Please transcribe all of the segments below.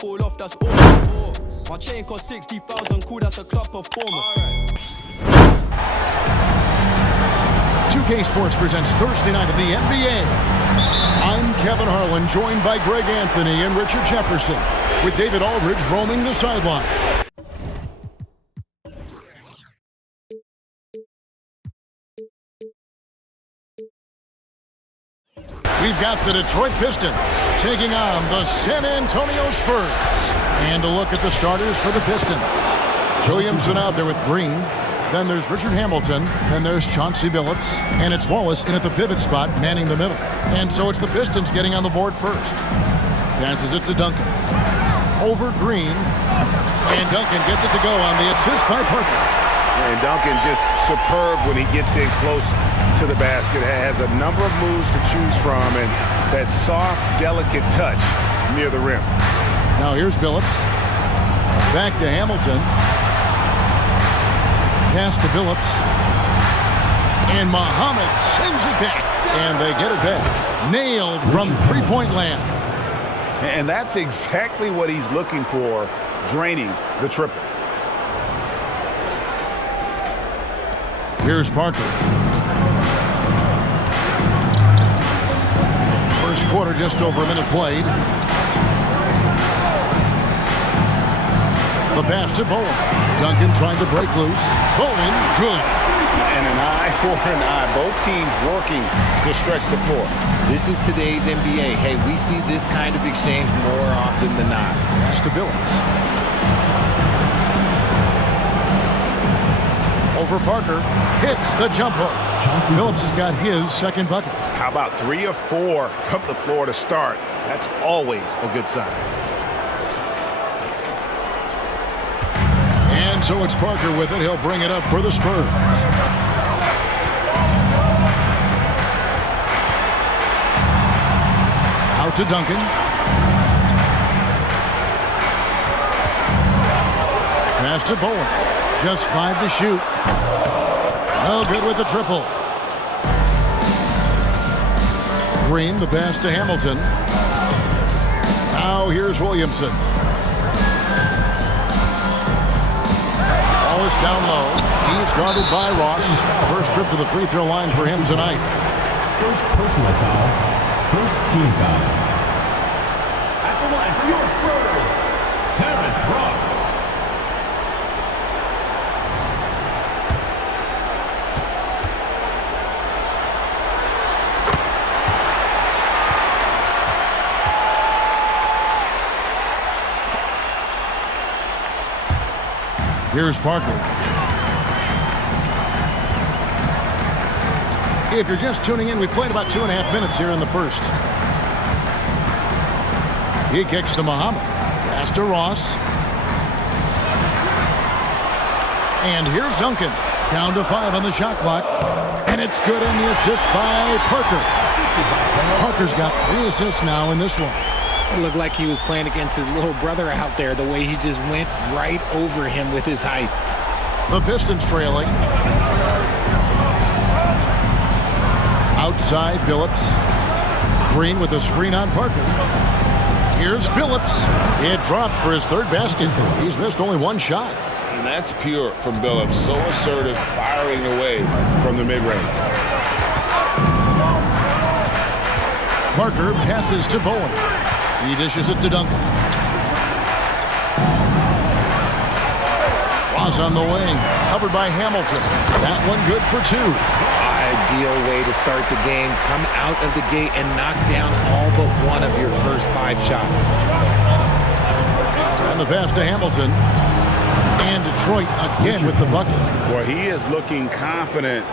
Fall off, that's all. My chain cost 60,000, cool, that's a club performance. 2K Sports presents Thursday night of the NBA. I'm Kevin Harlan, joined by Greg Anthony and Richard Jefferson, with David Aldridge roaming the sideline. We've got the Detroit Pistons taking on the San Antonio Spurs. And a look at the starters for the Pistons. Williamson out there with Green. Then there's Richard Hamilton. Then there's Chauncey Billups. And it's Wallace in at the pivot spot, manning the middle. And so it's the Pistons getting on the board first. Passes it to Duncan. Over Green. And Duncan gets it to go on the assist by Parker. And Duncan just superb when he gets in close to the basket. Has a number of moves to choose from, and that soft, delicate touch near the rim. Now here's Billups. Back to Hamilton. Pass to Billups. And Muhammad sends it back. And they get it back. Nailed from three-point land. And that's exactly what he's looking for, draining the triple. Here's Parker. First quarter, just over a minute played. The pass to Bowen. Duncan trying to break loose. Bowen, good. And an eye for an eye. Both teams working to stretch the floor. This is today's NBA. Hey, we see this kind of exchange more often than not. Pass to Billups. Over Parker, hits the jump hook. Billups has got his second bucket. How about 3 or 4 from the floor to start? That's always a good sign. And so it's Parker with it. He'll bring it up for the Spurs. Out to Duncan. Pass to Bowen. Just 5 to shoot. No good with the triple. Green, the pass to Hamilton. Now here's Williamson. Ball is down low. He's guarded by Ross. First trip to the free throw line for him tonight. First personal foul. First team foul. At the line for your Spurs, Terrence Ross. Here's Parker. If you're just tuning in, we played about 2.5 minutes here in the first. He kicks to Muhammad. Pass to Ross. And here's Duncan. Down to 5 on the shot clock. And it's good in the assist by Parker. Parker's got 3 assists now in this one. It looked like he was playing against his little brother out there, the way he just went right over him with his height. The Pistons trailing. Outside, Billups. Green with a screen on Parker. Here's Billups. It drops for his 3rd basket. He's missed only 1 shot. And that's pure from Billups. So assertive, firing away from the mid-range. Parker passes to Bowen. He dishes it to Duncan. Ross on the wing, covered by Hamilton. That one good for 2. Ideal way to start the game. Come out of the gate and knock down all but one of your first 5 shots. And the pass to Hamilton. And Detroit again with the bucket. Well, he is looking confident.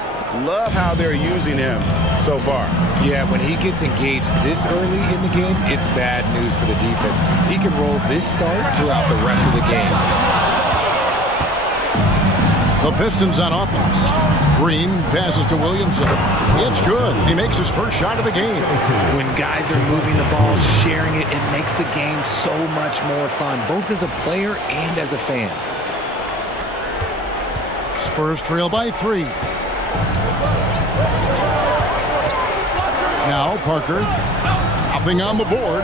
Love how they're using him so far. Yeah, when he gets engaged this early in the game, it's bad news for the defense. He can roll this start throughout the rest of the game. The Pistons on offense. Green passes to Williamson. It's good. He makes his first shot of the game. When guys are moving the ball, sharing it, it makes the game so much more fun, both as a player and as a fan. Spurs trail by 3. Now Parker, nothing on the board.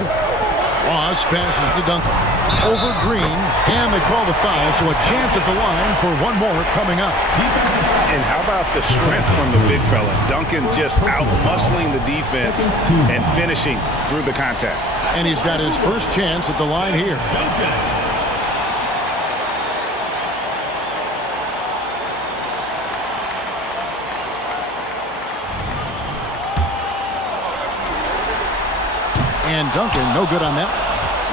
Ross passes to Duncan. over Green, and they call the foul, so a chance at the line for one more coming up. And how about the strength from the big fella? Duncan just out-muscling the defense and finishing through the contact. And he's got his first chance at the line here. And Duncan, no good on that.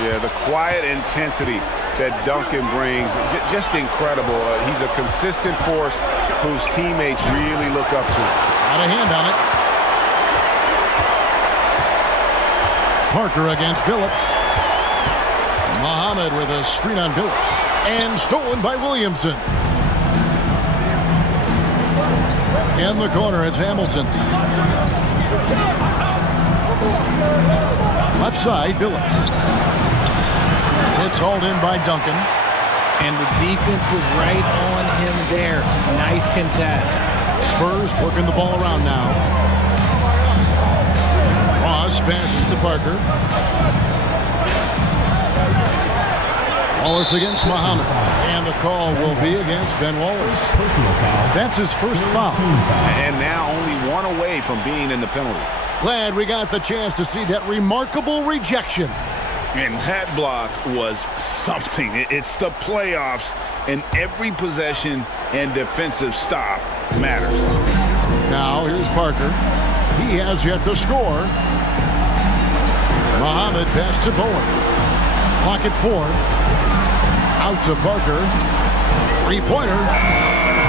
Yeah, the quiet intensity that Duncan brings, just incredible. He's a consistent force whose teammates really look up to. Got a hand on it. Parker against Billups. Muhammad with a screen on Billups. And stolen by Williamson. In the corner, it's Hamilton. Left side, Billups. It's hauled in by Duncan. And the defense was right on him there. Nice contest. Spurs working the ball around now. Ross passes to Parker. Wallace against Muhammad. And the call will be against Ben Wallace. That's his first foul. And now only one away from being in the penalty. Glad we got the chance to see that remarkable rejection. And that block was something. It's the playoffs, and every possession and defensive stop matters. Now here's Parker. He has yet to score. Muhammad pass to Bowen. Clock at 4. Out to Parker. Three-pointer.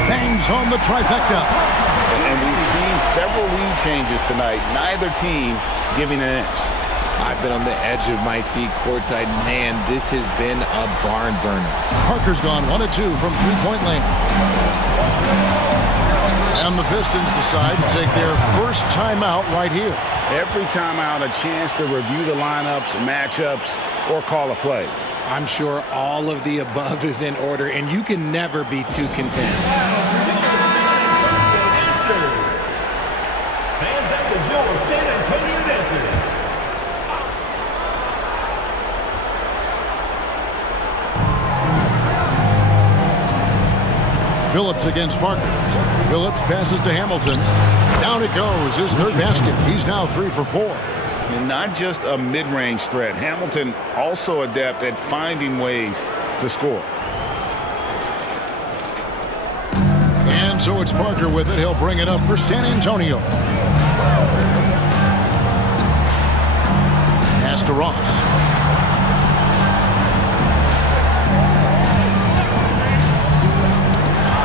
Bangs home the trifecta. And we've seen several lead changes tonight. Neither team giving an inch. I've been on the edge of my seat courtside. Man, this has been a barn burner. Parker's gone 1 of 2 from three-point lane. And the Pistons decide to take their first timeout right here. Every timeout, a chance to review the lineups, matchups, or call a play. I'm sure all of the above is in order, and you can never be too content. Fans at the Joe of San Antonio dancers. Billups against Parker. Billups passes to Hamilton. Down it goes. His third basket. He's now 3 for 4. And not just a mid-range threat. Hamilton also adept at finding ways to score. And so it's Parker with it. He'll bring it up for San Antonio. Pass to Ross.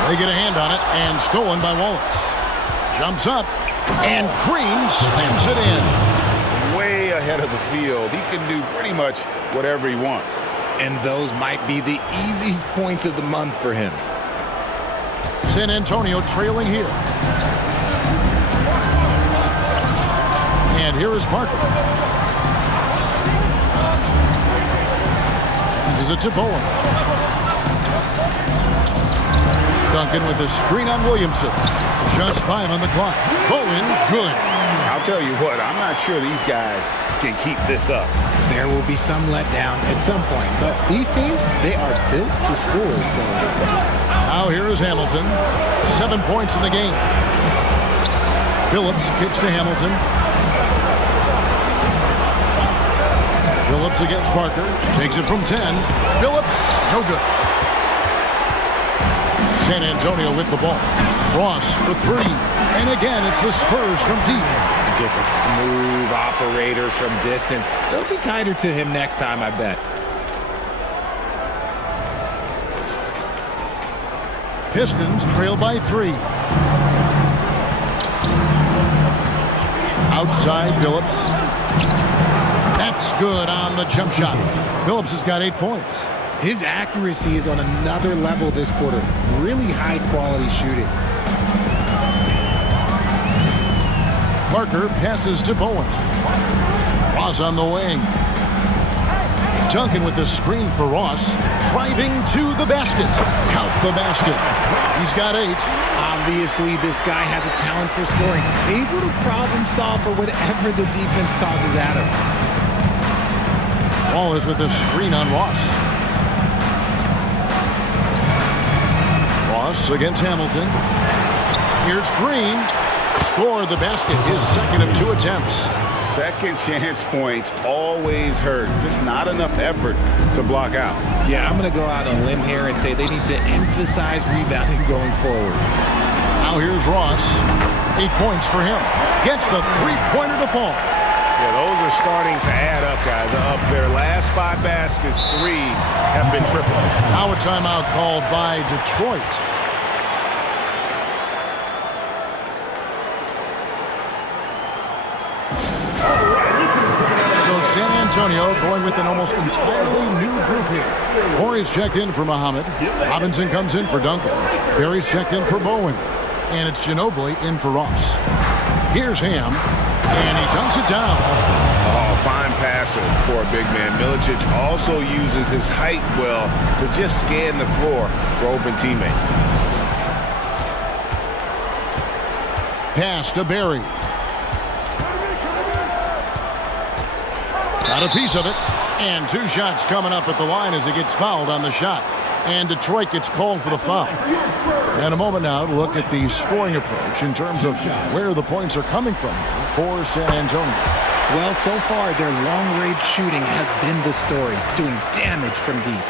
They get a hand on it, and stolen by Wallace. Jumps up, and Green slams it in. Way ahead of the field. He can do pretty much whatever he wants. And those might be the easiest points of the month for him. San Antonio trailing here. And here is Parker. This is it to Bowen. Duncan with a screen on Williamson. Just 5 on the clock. Bowen, good. I'll tell you what, I'm not sure these guys can keep this up. There will be some letdown at some point, but these teams, they are built to score. So now here is Hamilton. 7 points in the game. Billups kicks to Hamilton. Billups against Parker. Takes it from 10. Billups, no good. San Antonio with the ball. Ross for 3. And again, it's the Spurs from deep. just a smooth operator from distance. They'll be tighter to him next time, I bet. Pistons trail by 3. Outside, Phillips. That's good on the jump shot. Phillips has got 8 points. His accuracy is on another level this quarter. Really high-quality shooting. Parker passes to Bowen. Ross on the wing. Duncan with the screen for Ross. Driving to the basket. Count the basket. He's got 8. Obviously, this guy has a talent for scoring. Able to problem solve for whatever the defense tosses at him. Ball is with the screen on Ross. Ross against Hamilton. Here's Green. Scored the basket, his second of 2 attempts. Second chance points always hurt. Just not enough effort to block out. Yeah, I'm going to go out on a limb here and say they need to emphasize rebounding going forward. Now here's Ross. 8 points for him. Gets the three-pointer to fall. Yeah, those are starting to add up, guys. Up their last 5 baskets, 3 have been triple. Now a timeout called by Detroit. So San Antonio going with an almost entirely new group here. Horry's checked in for Muhammad. Robinson comes in for Duncan. Barry's checked in for Bowen. And it's Ginobili in for Ross. Here's Ham. And he dunks it down. Oh, fine passer for a big man. Milicic also uses his height well to just scan the floor for open teammates. Pass to Barry. Got a piece of it. And 2 shots coming up at the line as he gets fouled on the shot. And Detroit gets called for the foul. And a moment now to look at the scoring approach in terms of where the points are coming from for San Antonio. Well, so far, their long-range shooting has been the story, doing damage from deep.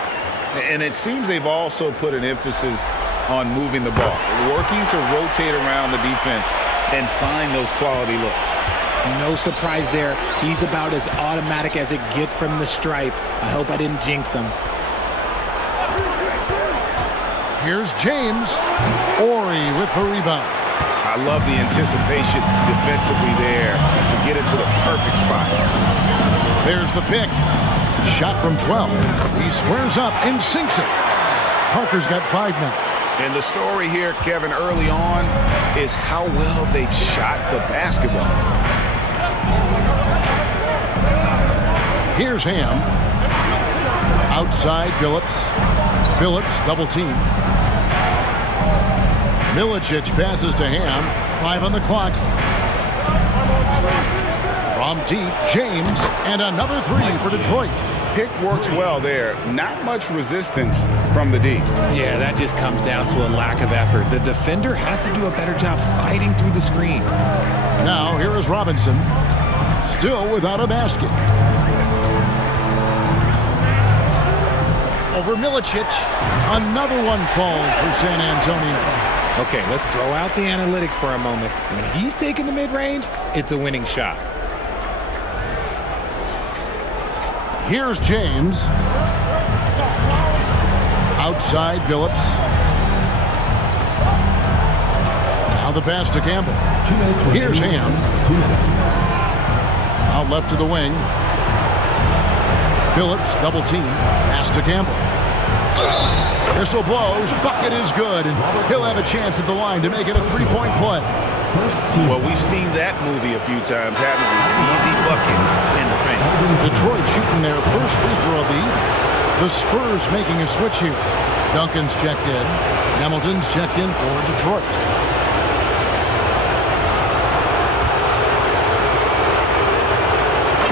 And it seems they've also put an emphasis on moving the ball, working to rotate around the defense and find those quality looks. No surprise there. He's about as automatic as it gets from the stripe. I hope I didn't jinx him. Here's James. Horry with the rebound. I love the anticipation defensively there to get it to the perfect spot. There's the pick. Shot from 12. He squares up and sinks it. Parker's got 5 now. And the story here, Kevin, early on is how well they've shot the basketball. Here's Ham. Outside Billups. Billups double team. Milicic passes to Ham. 5 on the clock. From deep, James, and another 3 for Detroit. Pick works well there. Not much resistance from the D. Yeah, that just comes down to a lack of effort. The defender has to do a better job fighting through the screen. Now here is Robinson. Still without a basket. Over Milicic. Another one falls for San Antonio. Okay, let's throw out the analytics for a moment. When he's taking the mid-range, it's a winning shot. Here's James. Outside Billups. Now the pass to Campbell. Here's Ham. Out left to the wing. Billups double team. Pass to Campbell. Whistle blows. Bucket is good. And he'll have a chance at the line to make it a 3-point play. Well, we've seen that movie a few times, haven't we? An easy bucket in the paint. Detroit shooting their first free throw of the evening. The Spurs making a switch here. Duncan's checked in. Hamilton's checked in for Detroit.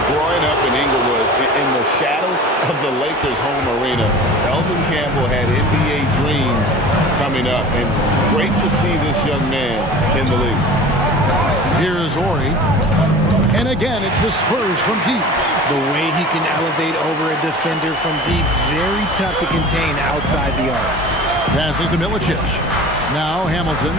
Growing up in Inglewood, in the shadow of the Lakers' home arena, Elvin Campbell had NBA dreams coming up, and great to see this young man in the league. Here is Horry. And again, it's the Spurs from deep. The way he can elevate over a defender from deep, very tough to contain outside the arc. Passes to Milicic. Now Hamilton.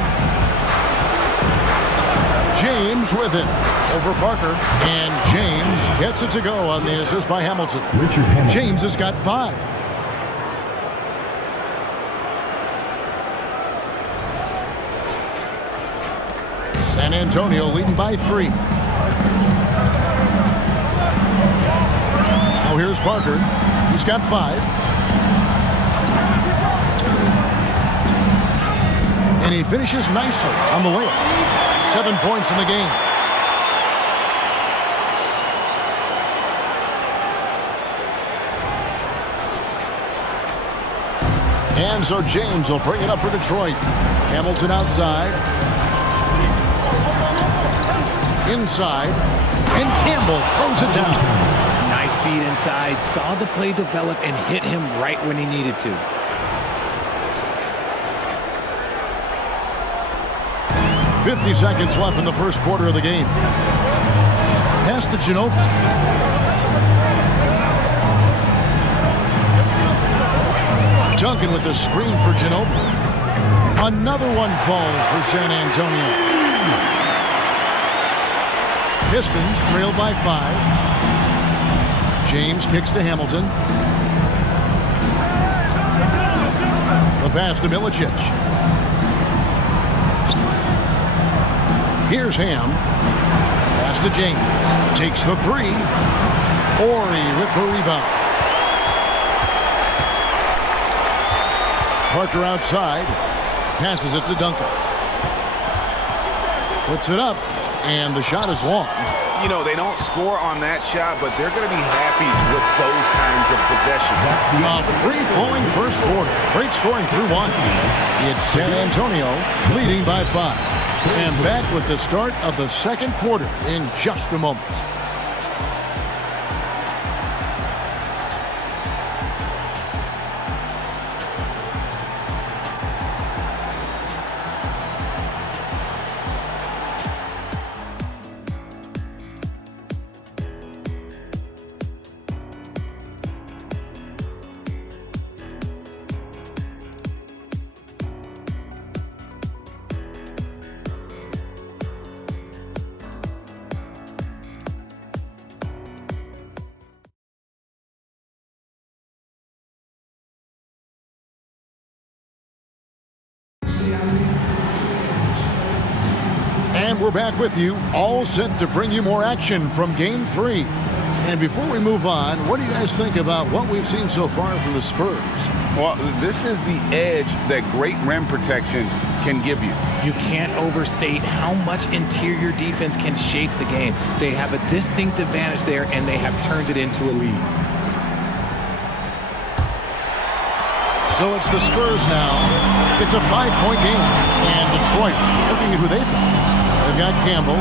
James with it. Over Parker. And James gets it to go on the assist by Hamilton. James has got 5. San Antonio leading by 3. Now here's Parker. He's got 5. And he finishes nicely on the layup. 7 points in the game. And so James will bring it up for Detroit. Hamilton outside. Inside. And Campbell throws it down. Nice feed inside. Saw the play develop and hit him right when he needed to. 50 seconds left in the first quarter of the game. Pass to Ginobili. Duncan with the screen for Ginobili. Another one falls for San Antonio. Pistons trail by 5. James kicks to Hamilton. The pass to Milicic. Here's Ham. Pass to James. Takes the 3. Ori with the rebound. Parker outside. Passes it to Duncan. Puts it up. And the shot is long. You know, they don't score on that shot, but they're going to be happy with those kinds of possessions. A free-flowing first quarter. Great scoring through 1. It's San Antonio leading by 5. And back with the start of the second quarter in just a moment. And we're back with you, all set to bring you more action from Game 3. And before we move on, what do you guys think about what we've seen so far from the Spurs? Well, this is the edge that great rim protection can give you. You can't overstate how much interior defense can shape the game. They have a distinct advantage there, and they have turned it into a lead. So it's the Spurs now. It's a 5-point game. And Detroit looking at who they've got. They've got Campbell.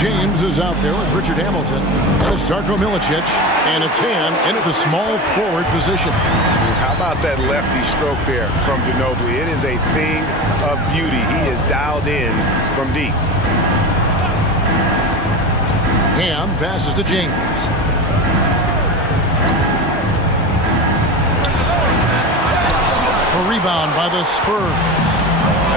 James is out there with Richard Hamilton. And it's Darko Milicic. And it's Ham into the small forward position. How about that lefty stroke there from Ginobili? It is a thing of beauty. He is dialed in from deep. Ham passes to James. A rebound by the Spurs.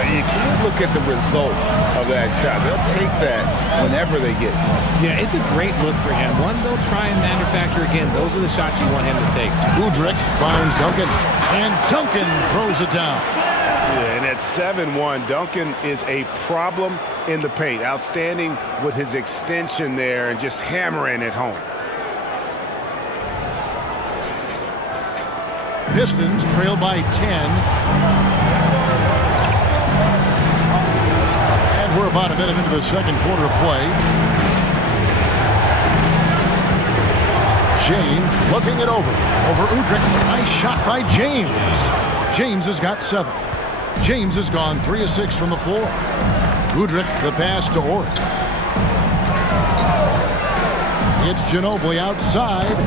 You can't look at the result of that shot. They'll take that whenever they get it. Yeah, it's a great look for him. One they'll try and manufacture again. Those are the shots you want him to take. Udrih finds Duncan. And Duncan throws it down. Yeah, and at 7-1, Duncan is a problem in the paint. Outstanding with his extension there and just hammering it home. Pistons trail by 10. And we're about a minute into the second quarter of play. James looking it over. Over Udrih. Nice shot by James. James has got 7. James has gone 3 of 6 from the floor. Udrih the pass to Ori. It's Ginobili outside.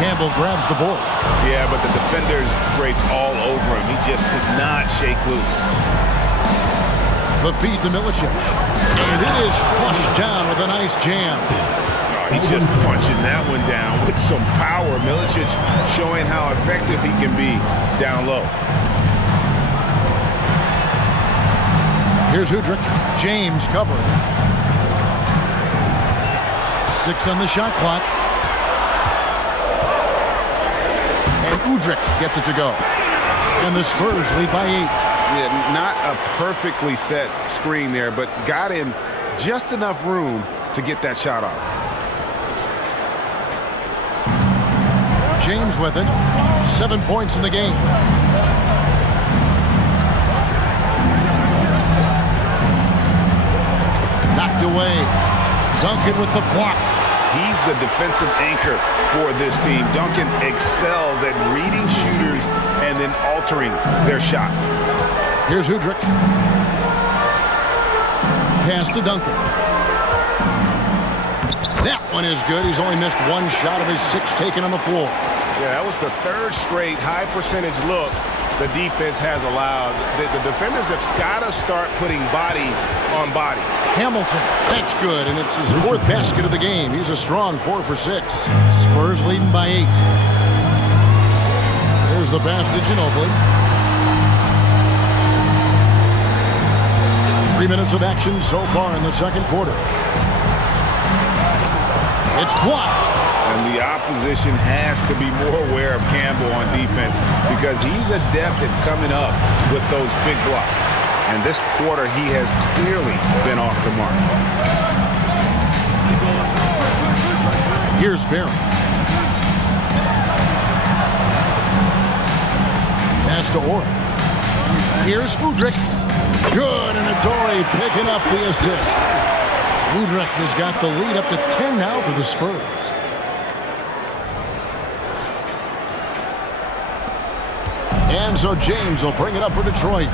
Campbell grabs the ball. Yeah, but the defenders draped all over him. He just could not shake loose. The feed to Milicic. And it is flushed down with a nice jam. He's just punching that one down with some power. Milicic showing how effective he can be down low. Here's Udrih. James covering. 6 on the shot clock. And Udrih gets it to go. And the Spurs lead by 8. Yeah, not a perfectly set screen there, but got him just enough room to get that shot off. James with it. 7 points in the game. Knocked away. Duncan with the block. He's the defensive anchor for this team. Duncan excels at reading shooters and then altering their shots. Here's Udrih. Pass to Duncan. That one is good. He's only missed 1 shot of his 6 taken on the floor. Yeah, that was the 3rd straight high percentage look the defense has allowed. The defenders have got to start putting bodies on bodies. Hamilton, that's good, and it's his 4th basket of the game. He's a strong 4 for 6. Spurs leading by 8. There's the pass to Ginobili. 3 minutes of action so far in the second quarter. It's blocked. And the opposition has to be more aware of Campbell on defense because he's adept at coming up with those big blocks. And this quarter, he has clearly been off the mark. Here's Barry. Pass to Ori. Here's Udrih. Good, and it's Ori picking up the assist. Udrih has got the lead up to 10 now for the Spurs. And so James will bring it up for Detroit.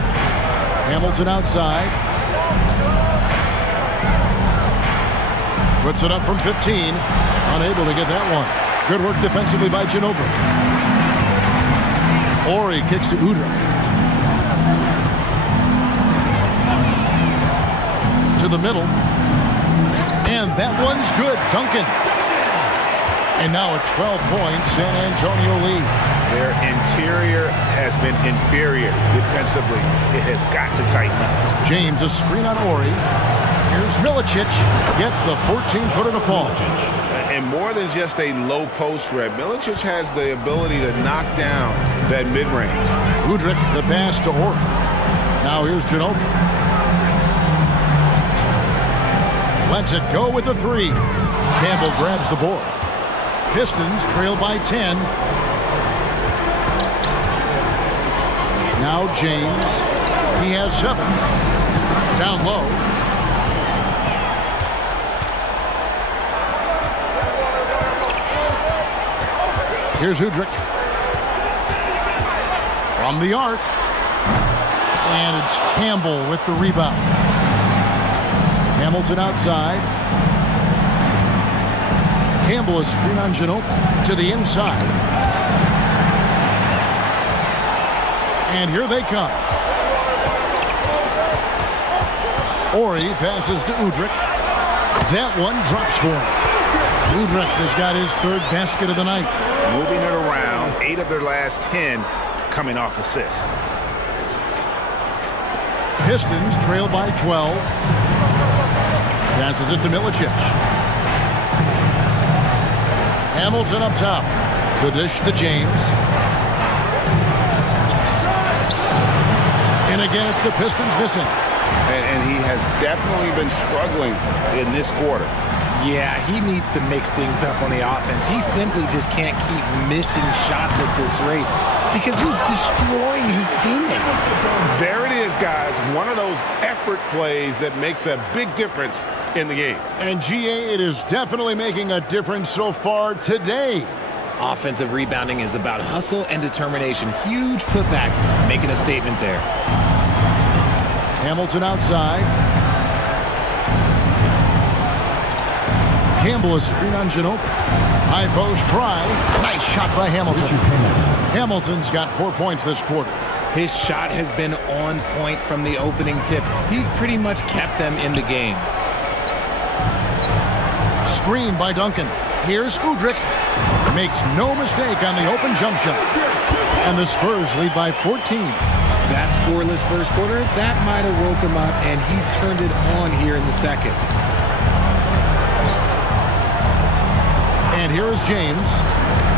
Hamilton outside. Puts it up from 15. Unable to get that one. Good work defensively by Ginobili. Ori kicks to Udrih. To the middle. And that one's good. Duncan. And now a 12-point San Antonio lead. Their interior has been inferior defensively. It has got to tighten up. James, a screen on Ori. Here's Milicic. Gets the 14-footer to fall. And more than just a low post threat, Milicic has the ability to knock down that mid-range. Udrih, the pass to Ori. Now here's Ginobili. Lets it go with the 3. Campbell grabs the board. Pistons trail by 10. Now James. He has 7. Down low. Here's Udrih. From the arc. And it's Campbell with the rebound. Hamilton outside. Campbell is screen on Ginobili to the inside. And here they come. Ori passes to Udrih. That one drops for him. Udrih has got his 3rd basket of the night. Moving it around, 8 of their last 10 coming off assists. Pistons trail by 12. Passes it to Milicic. Hamilton up top. The dish to James. And again, it's the Pistons missing. And he has definitely been struggling in this quarter. Yeah, he needs to mix things up on the offense. He simply just can't keep missing shots at this rate because he's destroying his teammates. There it is, guys. One of those effort plays that makes a big difference in the game. And GA, it is definitely making a difference so far today. Offensive rebounding is about hustle and determination. Huge putback, making a statement there. Hamilton outside. Campbell is screen on Ginobili. High post try. Nice shot by Hamilton. Hamilton's got 4 points this quarter. His shot has been on point from the opening tip. He's pretty much kept them in the game. Screen by Duncan. Here's Udrih. Makes no mistake on the open jump shot. And the Spurs lead by 14. That scoreless first quarter, that might have woke him up, and he's turned it on here in the second. And here is James.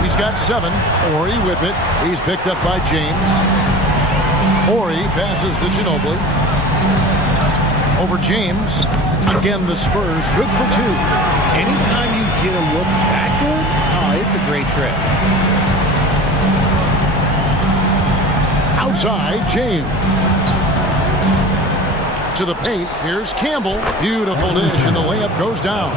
He's got 7. Ori with it. He's picked up by James. Ori passes to Ginobili. Over James. Again, the Spurs good for 2. Anytime you get a look that good, oh, it's a great trip. Outside, James. To the paint, here's Campbell. Beautiful dish, and the layup goes down.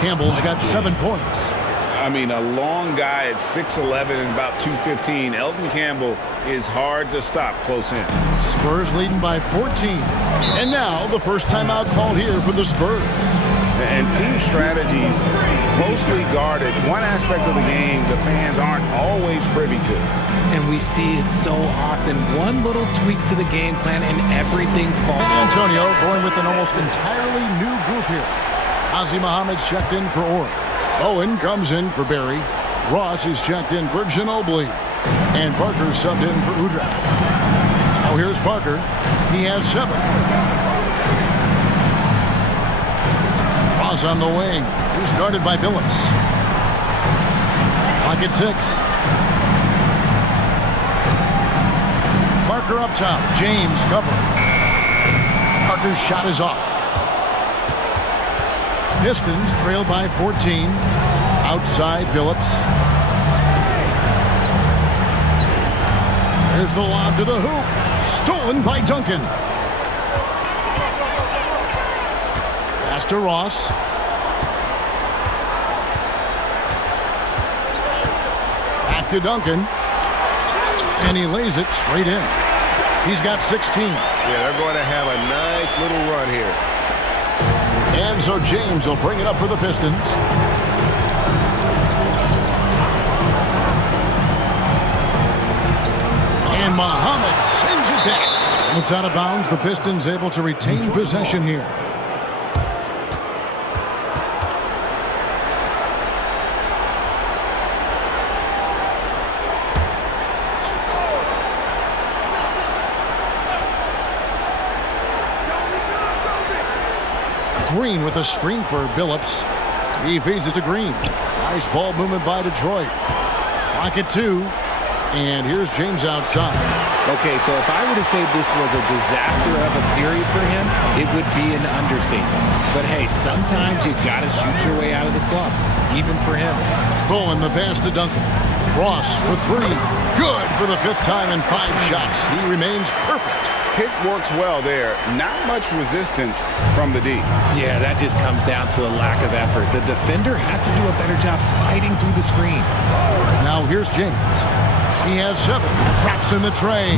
Campbell's got 7 points. I mean, a long guy at 6'11 and about 215. Elton Campbell is hard to stop close in. Spurs leading by 14. And now, the first timeout called here for the Spurs. And team strategies closely guarded. One aspect of the game the fans aren't always privy to. And we see it so often. One little tweak to the game plan and everything falls. Antonio going with an almost entirely new group here. Ozzy Muhammad's checked in for Orr. Owen comes in for Barry. Ross is checked in for Ginobili. And Parker's subbed in for Udra. Now here's Parker. He has 7. Ross on the wing. He's guarded by Billups. Pocket 6. Parker up top. James covering. Parker's shot is off. Pistons trail by 14. Outside Billups. There's the lob to the hoop. Stolen by Duncan. Pass to Ross. Back to Duncan. And he lays it straight in. He's got 16. Yeah, they're going to have a nice little run here. And so James will bring it up for the Pistons. And Muhammad sends it back. It's out of bounds. The Pistons able to retain possession here. Green with a screen for Billups. He feeds it to Green. Nice ball movement by Detroit. Pocket 2. And here's James outside. Okay, so if I were to say this was a disaster of a period for him, it would be an understatement. But hey, sometimes you got to shoot your way out of the slump, even for him. Bowen the pass to Duncan. Ross for 3. Good for the 5th time in 5 shots. He remains perfect. Pick works well there. Not much resistance from the D. Yeah, that just comes down to a lack of effort. The defender has to do a better job fighting through the screen. Now here's James. He has 7. Traps in the tray.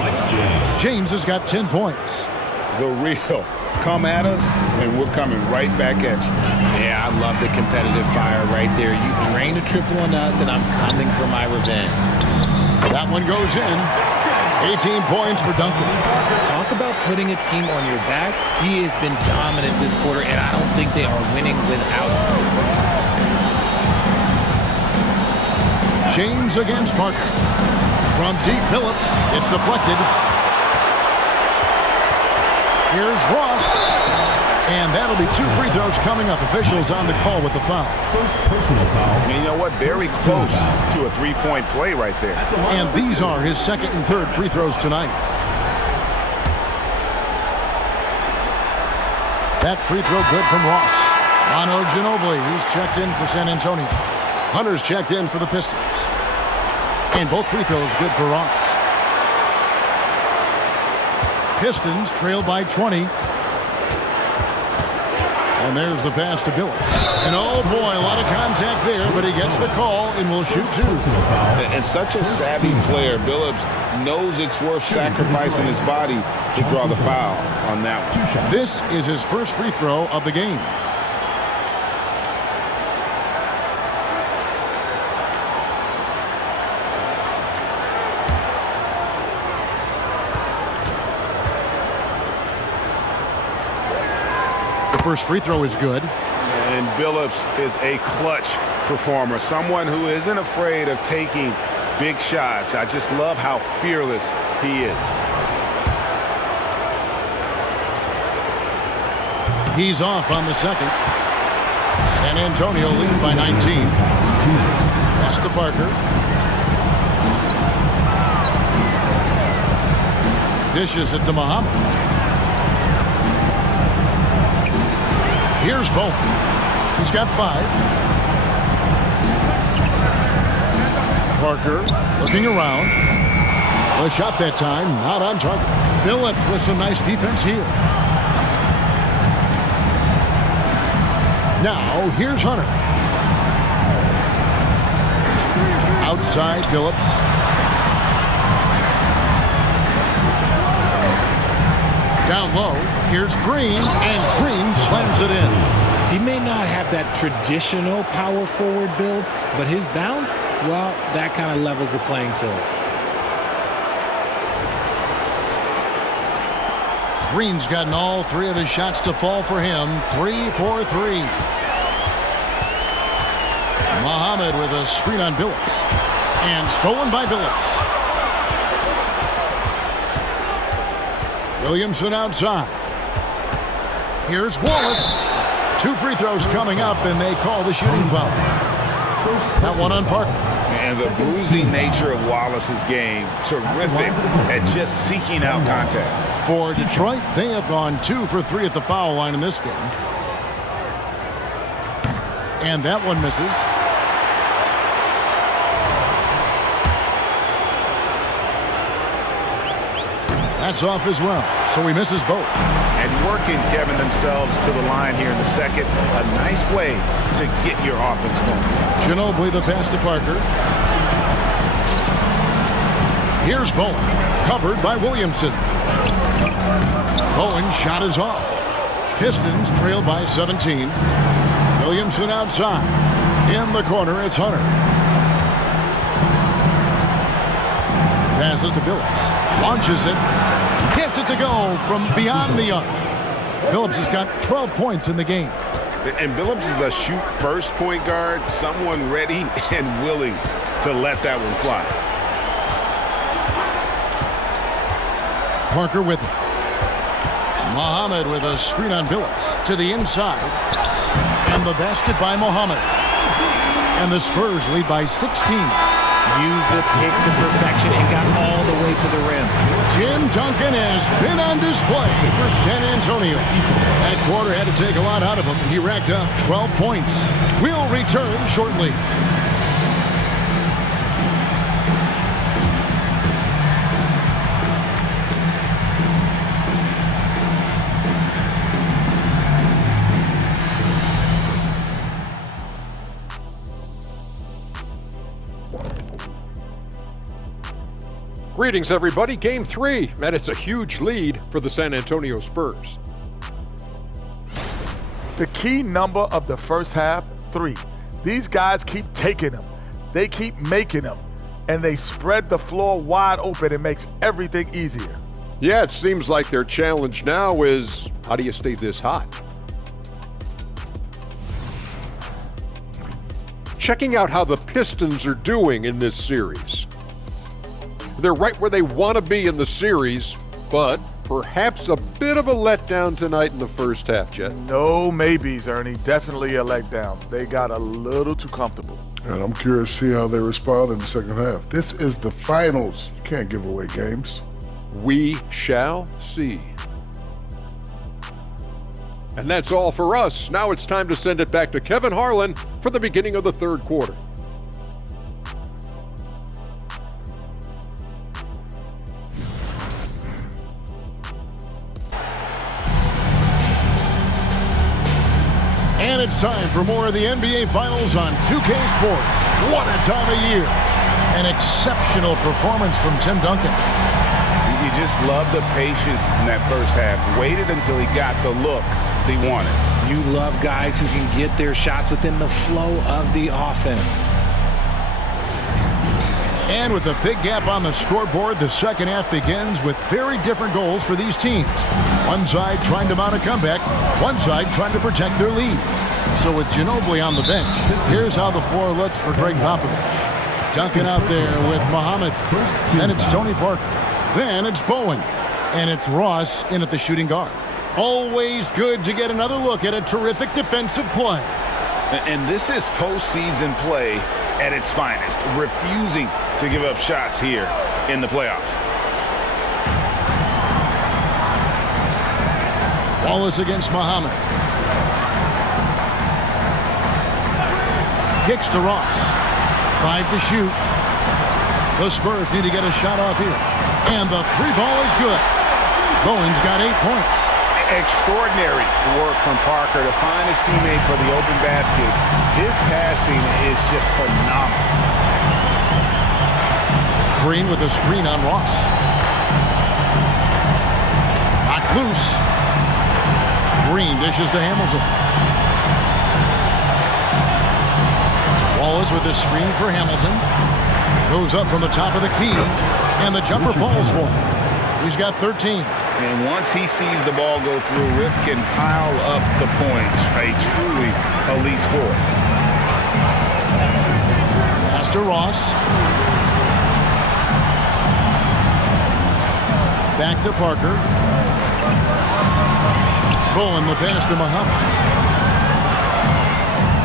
James has got 10 points. The real. Come at us, and we're coming right back at you. Yeah, I love the competitive fire right there. You drained a triple on us, and I'm coming for my revenge. That one goes in. 18 points for Duncan. Talk about putting a team on your back. He has been dominant this quarter, and I don't think they are winning without him. James against Parker. From deep, Billups. It's deflected. Here's Ross. And that'll be 2 free throws coming up. Officials on the call with the foul. First personal foul. And you know what? Very close to a 3-point play right there. And these are his 2nd and 3rd free throws tonight. That free throw good from Ross. Mono Ginobili, he's checked in for San Antonio. Hunter's checked in for the Pistons. And both free throws good for Ross. Pistons trail by 20. And there's the pass to Billups. And oh boy, a lot of contact there, but he gets the call and will shoot 2. And such a savvy player. Billups knows it's worth sacrificing his body to draw the foul on that one. This is his first free throw of the game. First free throw is good. And Billups is a clutch performer, someone who isn't afraid of taking big shots. I just love how fearless he is. He's off on the 2nd. San Antonio lead by 19. Pass to Parker. Dishes it to Muhammad. Here's Bowen. He's got 5. Parker looking around. The shot that time, not on target. Billups with some nice defense here. Now, here's Hunter. Outside Billups. Down low, here's Green, and Green slams it in. He may not have that traditional power forward build, but his bounce, well, that kind of levels the playing field. Green's gotten all 3 of his shots to fall for him. 3 for 3. Muhammad with a screen on Billups. And stolen by Billups. Williamson outside. Here's Wallace. 2 free throws coming up, and they call the shooting foul. That one on Parker. And the bruising nature of Wallace's game, terrific at just seeking out contact. For Detroit, they have gone 2 for 3 at the foul line in this game. And that one misses. That's off as well, so he misses both. And working, Kevin, themselves to the line here in the second. A nice way to get your offense going. Ginobili the pass to Parker. Here's Bowen, covered by Williamson. Bowen's shot is off. Pistons trail by 17. Williamson outside. In the corner, it's Hunter. Passes to Billups. Launches it. Gets it to go from beyond the arc. Billups has got 12 points in the game. And Billups is a shoot-first point guard, someone ready and willing to let that one fly. Parker with it. Muhammad with a screen on Billups to the inside. And the basket by Muhammad. And the Spurs lead by 16. Used the pick to perfection and got all the way to the rim. Tim Duncan has been on display for San Antonio. That quarter had to take a lot out of him. He racked up 12 points. We'll return shortly. Greetings, everybody. Game 3, and it's a huge lead for the San Antonio Spurs. The key number of the first half, 3. These guys keep taking them. They keep making them. And they spread the floor wide open. It makes everything easier. Yeah, it seems like their challenge now is, how do you stay this hot? Checking out how the Pistons are doing in this series. They're right where they want to be in the series, but perhaps a bit of a letdown tonight in the first half, Jet. No maybes, Ernie. Definitely a letdown. They got a little too comfortable. And I'm curious to see how they respond in the second half. This is the finals. You can't give away games. We shall see. And that's all for us. Now it's time to send it back to Kevin Harlan for the beginning of the third quarter. And it's time for more of the NBA Finals on 2K Sports. What a time of year. An exceptional performance from Tim Duncan. You just love the patience in that first half. Waited until he got the look he wanted. You love guys who can get their shots within the flow of the offense. And with a big gap on the scoreboard, the second half begins with very different goals for these teams. One side trying to mount a comeback, one side trying to protect their lead. So with Ginobili on the bench, here's how the floor looks for Greg Popovich. Duncan out there with Muhammad. Then it's Tony Parker. Then it's Bowen. And it's Ross in at the shooting guard. Always good to get another look at a terrific defensive play. And this is postseason play at its finest, refusing to give up shots here in the playoffs. Wallace against Muhammad. Kicks to Ross. 5 to shoot. The Spurs need to get a shot off here. And the 3 ball is good. Bowen's got 8 points. Extraordinary work from Parker to find his teammate for the open basket. His passing is just phenomenal. Green with a screen on Ross. Knocked loose. Green dishes to Hamilton. Wallace with a screen for Hamilton. Goes up from the top of the key, and the jumper falls for him. He's got 13. And once he sees the ball go through, Rip can pile up the points. A truly elite scorer. Pass to Ross. Back to Parker. Bowen the pass to Muhammad.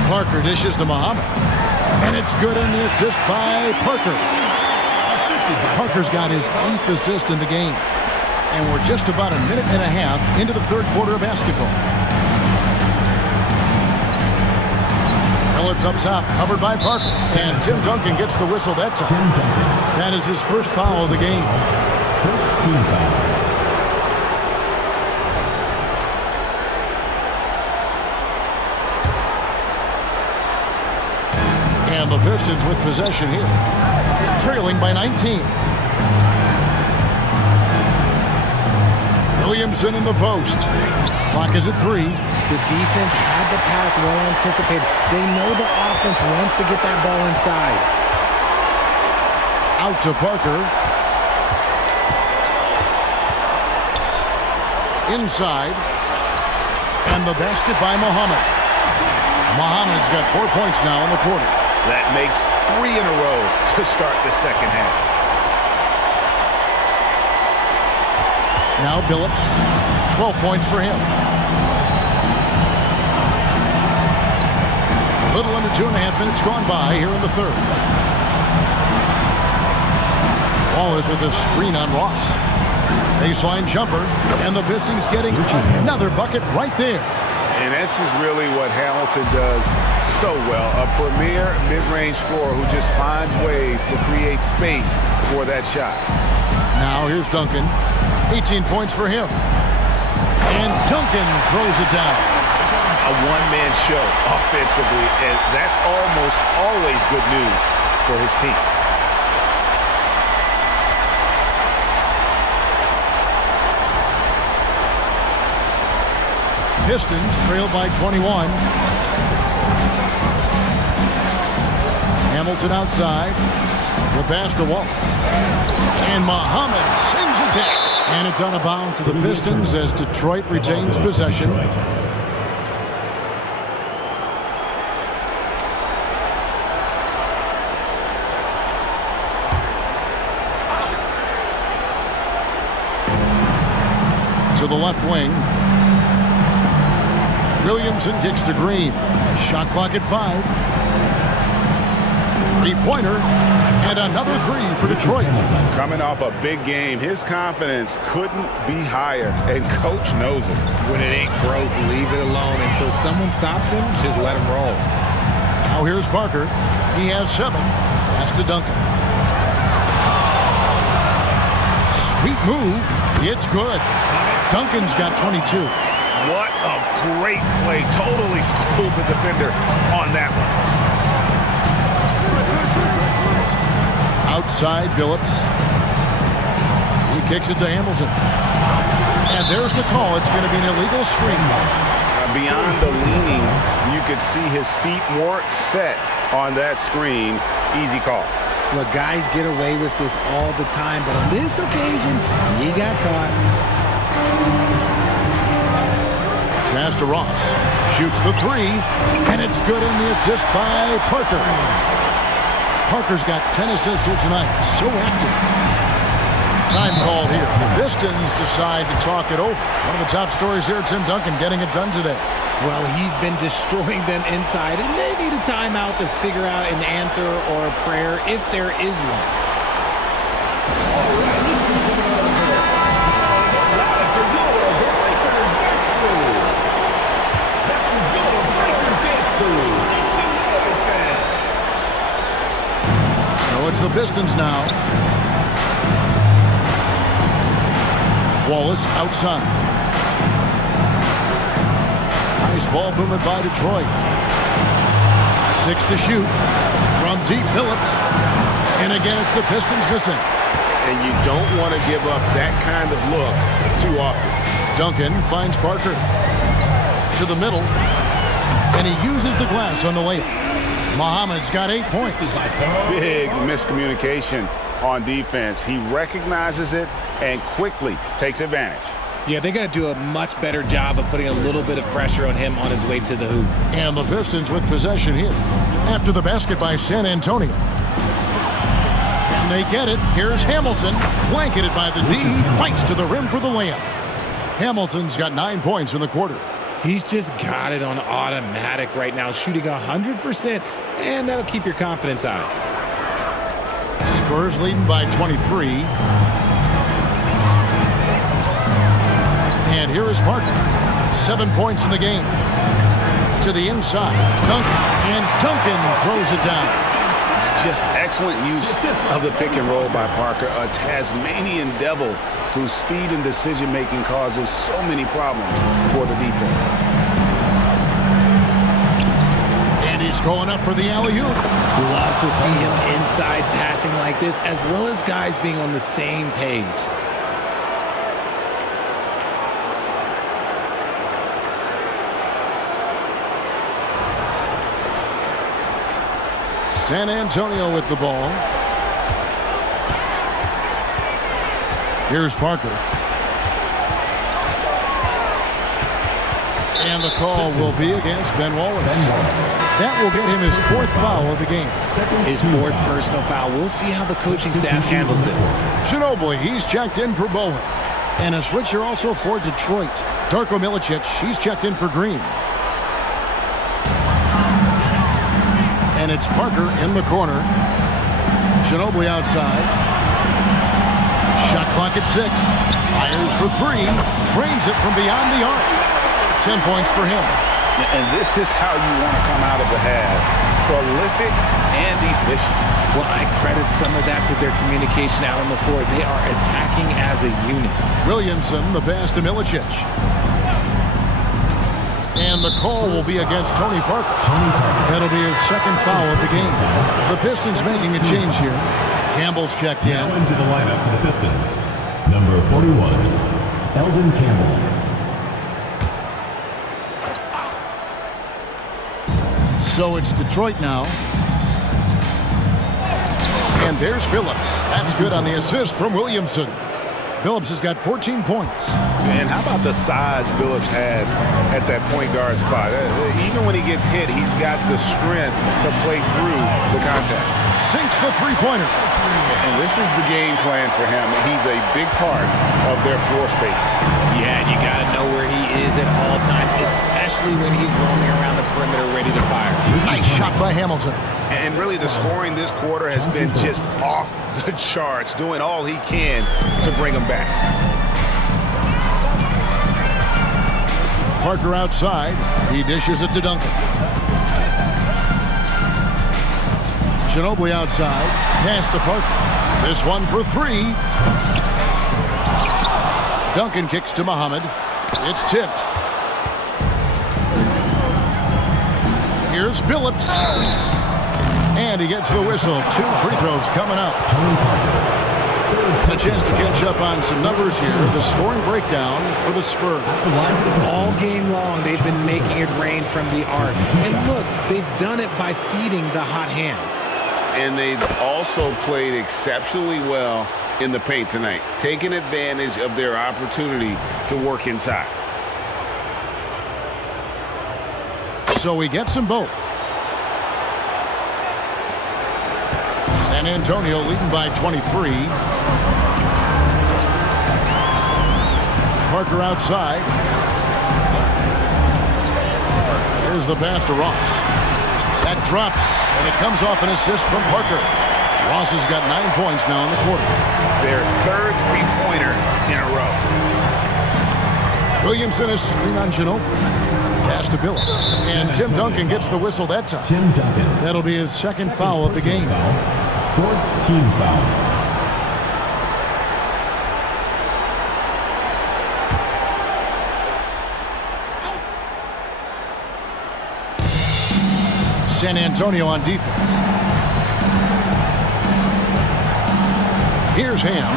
Parker dishes to Muhammad. And it's good in the assist by Parker. Parker's got his 8th assist in the game. And we're just about a minute and a half into the third quarter of basketball. Phillips up top, covered by Parker. And Tim Duncan gets the whistle that time. That is his first foul of the game. First team foul. And the Pistons with possession here, trailing by 19. Williamson in the post. Clock is at 3. The defense had the pass well anticipated. They know the offense wants to get that ball inside. Out to Parker. Inside. And the basket by Muhammad. Muhammad's got 4 points now in the quarter. That makes 3 in a row to start the second half. Now Billups, 12 points for him. A little under 2.5 minutes gone by here in the third. Wallace with a screen on Ross. Baseline jumper, and the Pistons getting another bucket right there. And this is really what Hamilton does so well. A premier mid-range scorer who just finds ways to create space for that shot. Now here's Duncan. 18 points for him. And Duncan throws it down. A one-man show offensively, and that's almost always good news for his team. Pistons trail by 21. Hamilton outside. The pass to Wallace. And Muhammad sends it back. And it's out of bounds to the Pistons as Detroit retains possession. To the left wing. Williamson kicks to Green. Shot clock at 5. Three-pointer. And another 3 for Detroit. Coming off a big game, his confidence couldn't be higher, and coach knows it. When it ain't broke, leave it alone until someone stops him. Just let him roll. Now here's Parker. He has 7. Pass to Duncan. Sweet move. It's good. Duncan's got 22. What a great play. Totally schooled the defender on that one. Outside Billups. He kicks it to Hamilton. And there's the call. It's going to be an illegal screen. Beyond the leaning, you could see his feet more set on that screen. Easy call. Look, guys get away with this all the time, but on this occasion, he got caught. Pass to Ross. Shoots the 3. And it's good in the assist by Parker. Parker's got 10 assists here tonight. So active. Time called here. The Pistons decide to talk it over. One of the top stories here, Tim Duncan getting it done today. Well, he's been destroying them inside, and they need a timeout to figure out an answer or a prayer if there is one. It's the Pistons now. Wallace outside. Nice ball movement by Detroit. 6 to shoot. From deep, Billups. And again, it's the Pistons missing. And you don't want to give up that kind of look too often. Duncan finds Parker. To the middle. And he uses the glass on the layup. Muhammad's got 8 points. Big miscommunication on defense. He recognizes it and quickly takes advantage. Yeah, they got to do a much better job of putting a little bit of pressure on him on his way to the hoop. And the Pistons with possession here. After the basket by San Antonio. And they get it. Here's Hamilton. Blanketed by the D. Fights to the rim for the layup. Hamilton's got 9 points in the quarter. He's just got it on automatic right now, shooting 100%, and that'll keep your confidence high. Spurs leading by 23. And here is Parker. 7 points in the game. To the inside. Duncan. And Duncan throws it down. Just excellent use of the pick and roll by Parker, a Tasmanian devil whose speed and decision-making causes so many problems for the defense. And he's going up for the alley-oop. Love to see him inside passing like this, as well as guys being on the same page. San Antonio with the ball. Here's Parker. And the call will be against Ben Wallace. That will get him his 4th foul of the game. His 4th personal foul. We'll see how the coaching staff handles this. Ginobili, he's checked in for Bowen. And a switcher also for Detroit. Darko Milicic, he's checked in for Green. And it's Parker in the corner. Ginobili outside. Shot clock at 6. Fires for 3. Drains it from beyond the arc. 10 points for him. And this is how you want to come out of the half. Prolific and efficient. Well, I credit some of that to their communication out on the floor. They are attacking as a unit. Williamson, the pass to Milicic. And the call will be against Tony Parker. That'll be his 2nd foul of the game. The Pistons making a change here. Campbell's checked in. Now into the lineup for the Pistons. Number 41, Eldon Campbell. So it's Detroit now. And there's Billups. That's good on the assist from Williamson. Billups has got 14 points. And how about the size Billups has at that point guard spot? Even when he gets hit, he's got the strength to play through the contact. Sinks the three-pointer. And this is the game plan for him. He's a big part of their floor spacing. Yeah, and you got to know where he is at all times, especially when he's roaming around the perimeter ready to fire. Nice shot by Hamilton. And really the scoring this quarter has been just off the charts, doing all he can to bring them back. Parker outside. He dishes it to Duncan. Ginobili outside. Pass to Parker. This one for 3. Duncan kicks to Muhammad. It's tipped. Here's Billups. And he gets the whistle. 2 free throws coming up. And a chance to catch up on some numbers here. The scoring breakdown for the Spurs. All game long, they've been making it rain from the arc. And look, they've done it by feeding the hot hands. And they've also played exceptionally well in the paint tonight, taking advantage of their opportunity to work inside. So he gets them both. San Antonio leading by 23. Parker outside. Here's the pass to Ross. That drops, and it comes off an assist from Parker. Ross has got 9 points now in the quarter. Their 3rd three-pointer in a row. Williamson is screen on Ginobili. Pass to Billups. And Tim Duncan gets the whistle that time. Tim Duncan. That'll be his 2nd foul of the game. 4th team foul. San Antonio on defense. Here's Ham.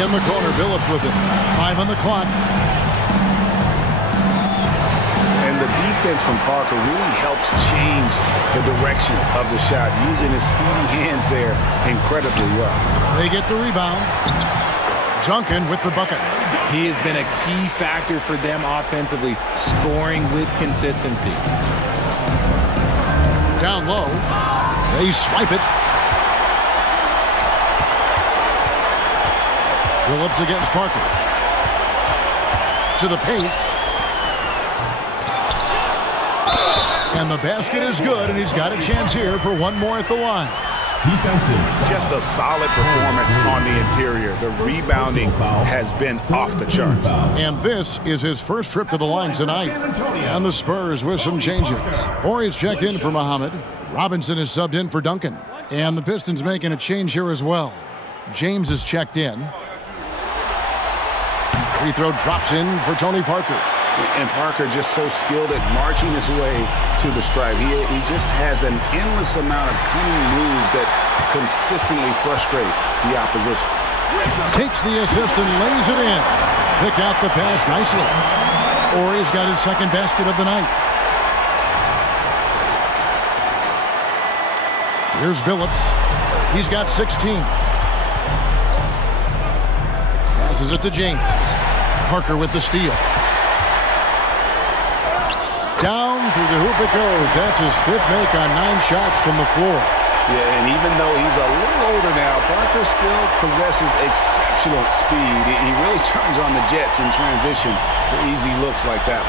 In the corner, Billups with it. 5 on the clock. And the defense from Parker really helps change the direction of the shot, using his speedy hands there incredibly well. They get the rebound. Duncan with the bucket. He has been a key factor for them offensively, scoring with consistency. Down low. They swipe it. Phillips against Parker. To the paint. And the basket is good, and he's got a chance here for one more at the line. Defensive. Just a solid performance on the interior. The rebounding has been off the charts. And this is his first trip to the line tonight. And the Spurs with some changes. Horry's checked in for Muhammad. Robinson is subbed in for Duncan. And the Pistons making a change here as well. James is checked in. Free throw drops in for Tony Parker. And Parker just so skilled at marching his way to the stripe. He just has an endless amount of cunning moves that consistently frustrate the opposition. Takes the assist and lays it in. Picked out the pass nicely. Horry's got his second basket of the night. Here's Billups. He's got 16. Passes it to James. Parker with the steal. Down through the hoop it goes. That's his fifth make on 9 shots from the floor. Yeah, and even though he's a little older now, Parker still possesses exceptional speed. He really turns on the jets in transition for easy looks like that.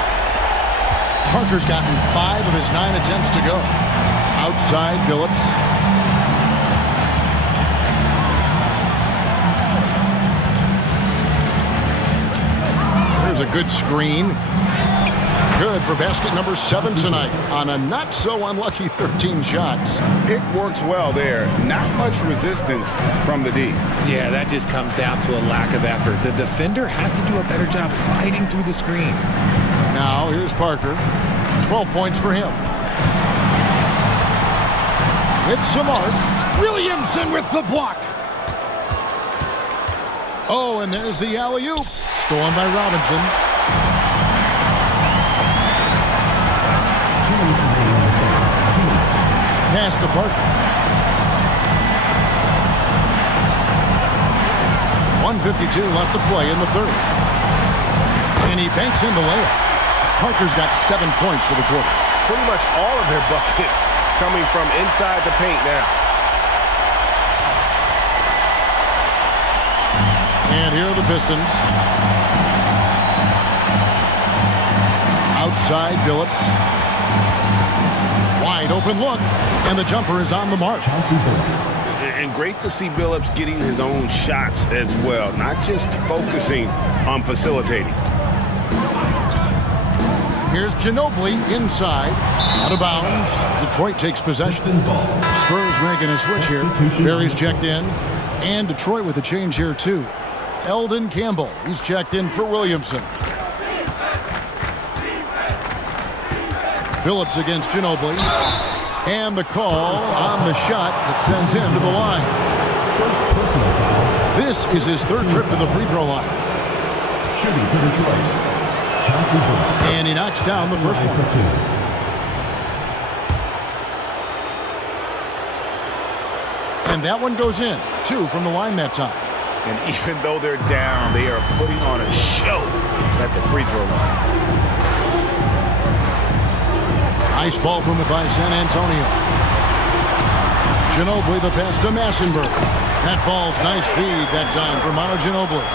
Parker's gotten 5 of his 9 attempts to go. Outside Billups. There's a good screen. Good for basket number 7 tonight on a not-so-unlucky 13 shots. Pick works well there. Not much resistance from the D. Yeah, that just comes down to a lack of effort. The defender has to do a better job fighting through the screen. Now, here's Parker. 12 points for him. With some arc. Williamson with the block. Oh, and there's the alley-oop. Stolen by Robinson. Pass to Parker. 1:52 left to play in the third. And he banks in the layup. Parker's got 7 points for the quarter. Pretty much all of their buckets coming from inside the paint now. And here are the Pistons. Outside Billups. Wide open look. And the jumper is on the mark. And great to see Billups getting his own shots as well, not just focusing on facilitating. Here's Ginobili inside. Out of bounds. Detroit takes possession. Spurs making a switch here. Barry's checked in. And Detroit with a change here too. Eldon Campbell. He's checked in for Williamson. Billups against Ginobili. And the call on the shot that sends him to the line. This is his third trip to the free throw line. Shooting for Detroit, Chauncey Billups. And he knocks down the first one. And that one goes in. 2 from the line that time. And even though they're down, they are putting on a show at the free throw line. Nice ball movement by San Antonio. Ginobili the pass to Massenberg. That falls. Nice feed that time for Manu Ginobili.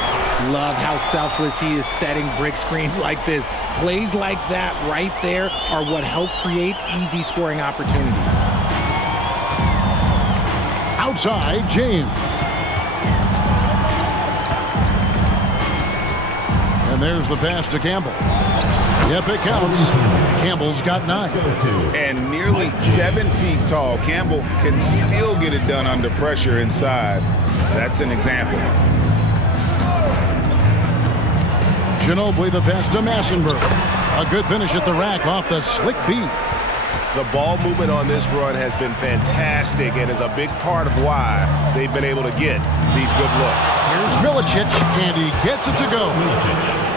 Love how selfless he is setting brick screens like this. Plays like that right there are what help create easy scoring opportunities. Outside, James. And there's the pass to Campbell. Yep, it counts. Campbell's got 9. And nearly 7 feet tall, Campbell can still get it done under pressure inside. That's an example. Ginobili the pass to Massenberg. A good finish at the rack off the slick feed. The ball movement on this run has been fantastic and is a big part of why they've been able to get these good looks. Here's Milicic, and he gets it to go.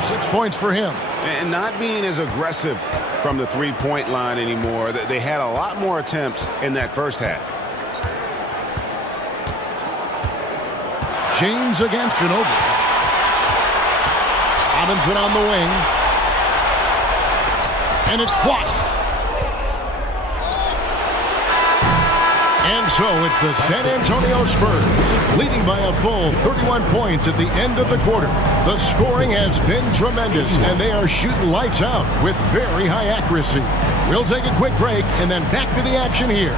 6 points for him. And not being as aggressive from the three-point line anymore. They had a lot more attempts in that first half. James against Ginobili. Robinson on the wing. And it's blocked. And so it's the San Antonio Spurs leading by a full 31 points at the end of the quarter. The scoring has been tremendous, and they are shooting lights out with very high accuracy. We'll take a quick break and then back to the action here.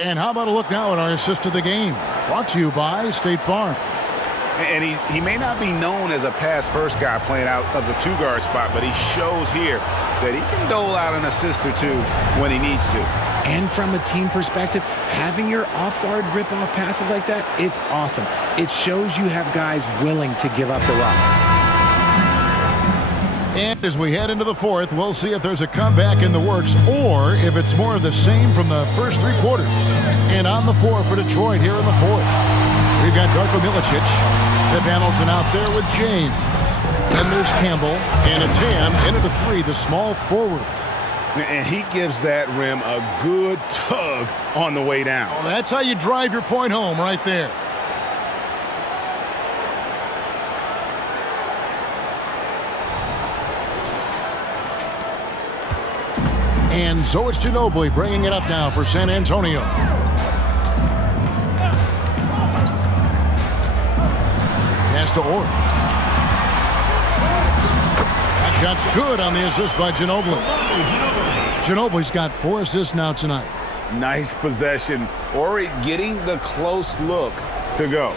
And how about a look now at our assist of the game? Brought to you by State Farm. And he may not be known as a pass-first guy playing out of the two-guard spot, but he shows here that he can dole out an assist or two when he needs to. And from a team perspective, having your off-guard rip-off passes like that, it's awesome. It shows you have guys willing to give up the rock. And as we head into the fourth, we'll see if there's a comeback in the works or if it's more of the same from the first three quarters. And on the floor for Detroit here in the fourth, we've got Darko Milicic, Pip Hamilton out there with James. Then there's Campbell, and it's Ham into the three, the small forward. And he gives that rim a good tug on the way down. Well, that's how you drive your point home right there. And so it's Ginobili bringing it up now for San Antonio. Pass to Orr. That shot's good on the assist by Ginobili. Ginobili's got 4 assists now tonight. Nice possession. Ori getting the close look to go.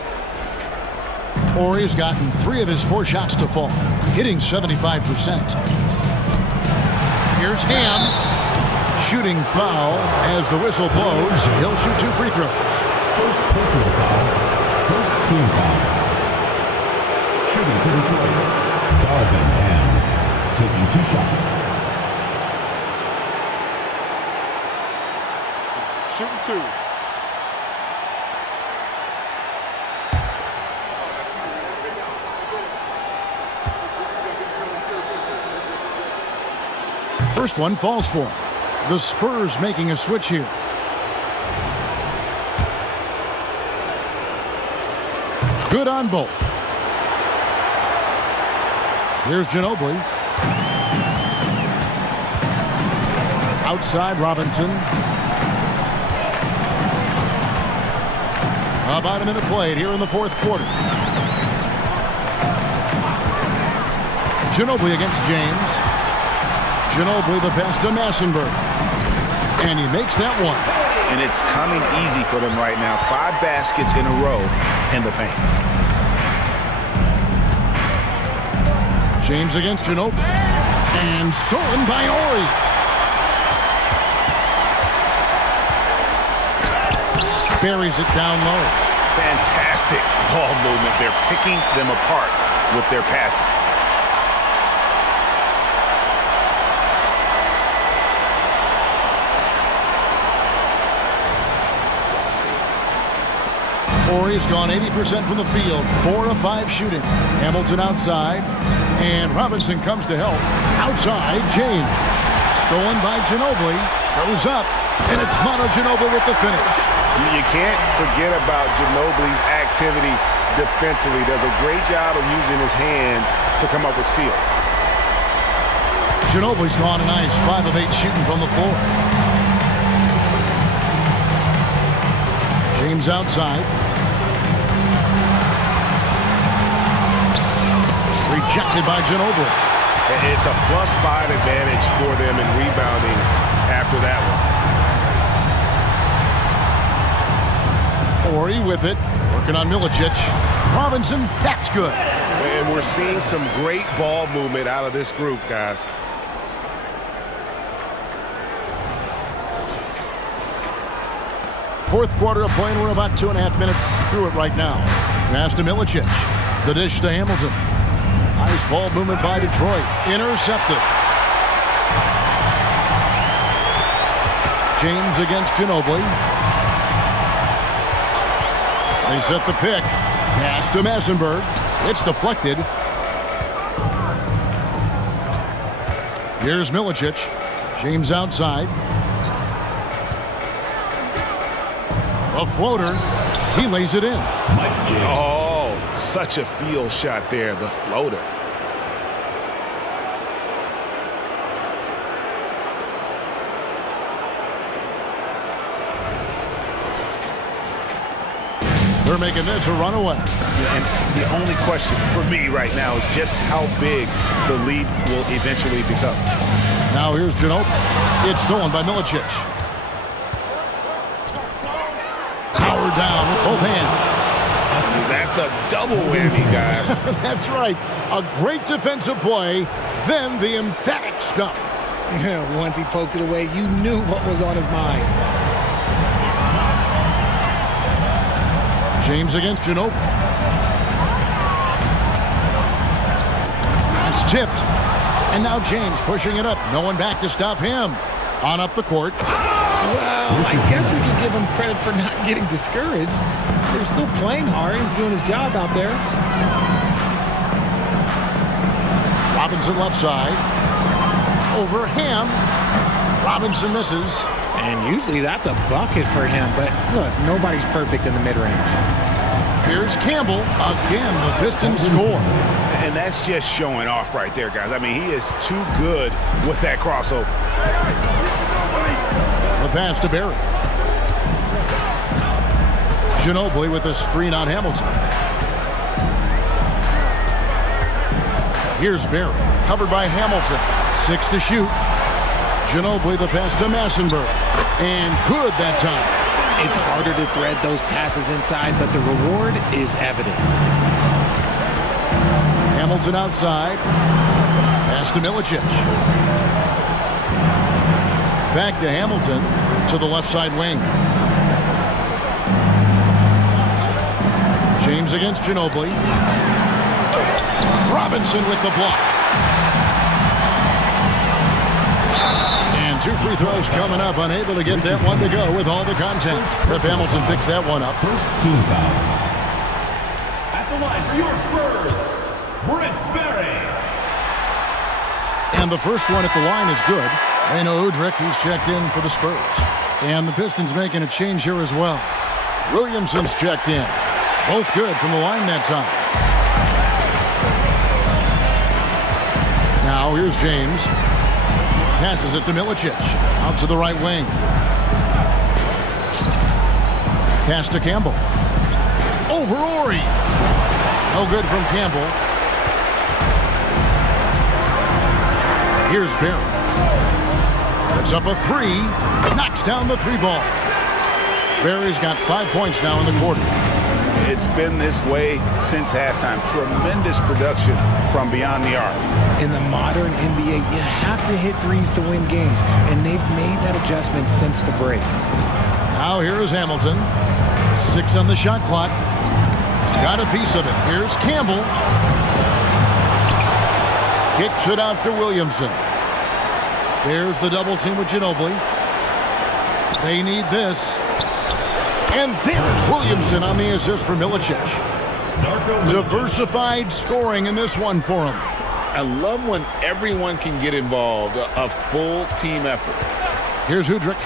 Ori's gotten 3 of his 4 shots to fall, hitting 75%. Here's Ham. Shooting foul as the whistle blows. He'll shoot 2 free throws. First personal foul. First team foul. Shooting for Detroit. Darvin Ham taking 2 shots. Shooting 2. First one falls for him. The Spurs making a switch here. Good on both. Here's Ginobili. Outside Robinson. About a minute played here in the fourth quarter. Ginobili against James. Ginobili the pass to Massenberg. And he makes that one. And it's coming easy for them right now. 5 baskets in a row in the paint. James against Ginobili. And stolen by Ori. Buries it down low. Fantastic ball movement. They're picking them apart with their passing. Ori's gone 80% from the field, 4 of 5 shooting. Hamilton outside, and Robinson comes to help. Outside, James. Stolen by Ginobili, goes up, and it's Manu Ginobili with the finish. You can't forget about Ginobili's activity defensively. Does a great job of using his hands to come up with steals. Ginobili's gone a nice 5 of 8 shooting from the floor. James outside. Rejected by Ginobili. It's a +5 advantage for them in rebounding after that one. Ori with it, working on Milicic. Robinson, that's good. And we're seeing some great ball movement out of this group, guys. Fourth quarter of play, and we're about 2.5 minutes through it right now. Pass to Milicic. The dish to Hamilton. Nice ball movement by Detroit. Intercepted. James against Ginobili. They set the pick. Pass to Massenberg. It's deflected. Here's Milicic. James outside. A floater. He lays it in. Oh, such a field shot there, the floater. They're making this a runaway. And the only question for me right now is just how big the lead will eventually become. Now here's Ginobili. It's stolen by Milicic. Powered down with both hands. That's a double whammy, guys. That's right. A great defensive play, then the emphatic stuff. Once he poked it away, you knew what was on his mind. James against Ginobili. It's tipped. And now James pushing it up. No one back to stop him. On up the court. Well, I guess we can give him credit for not getting discouraged. They're still playing hard. He's doing his job out there. Robinson left side. Over Ham. Robinson misses. And usually that's a bucket for him. But look, nobody's perfect in the mid-range. Here's Campbell. Again, the Pistons score. And that's just showing off right there, guys. I mean, he is too good with that crossover. The pass to Barry. Ginobili with a screen on Hamilton. Here's Barry, covered by Hamilton. 6 to shoot. Ginobili the pass to Massenberg. And good that time. It's harder to thread those passes inside, but the reward is evident. Hamilton outside. Pass to Milicic. Back to Hamilton to the left side wing. James against Ginobili. Robinson with the block. And 2 free throws coming up. Unable to get that one to go with all the content. Ref Hamilton picks that one up. First team foul. At the line for your Spurs, Brent Barry. And the first one at the line is good. They know Udrich, who's checked in for the Spurs. And the Pistons making a change here as well. Williamson's checked in. Both good from the line that time. Now here's James. Passes it to Milicic. Out to the right wing. Pass to Campbell. Over Ori. No good from Campbell. Here's Barry. It's up a 3. Knocks down the 3 ball. Barry's got 5 points now in the quarter. It's been this way since halftime. Tremendous production from beyond the arc. In the modern NBA, you have to hit threes to win games, and they've made that adjustment since the break. Now here is Hamilton. 6 on the shot clock. Got a piece of it. Here's Campbell. Kicks it out to Williamson. There's the double team with Ginobili. They need this. And there's Williamson on the assist for Milicic. Diversified scoring in this one for him. I love when everyone can get involved, a full team effort. Here's Udrich.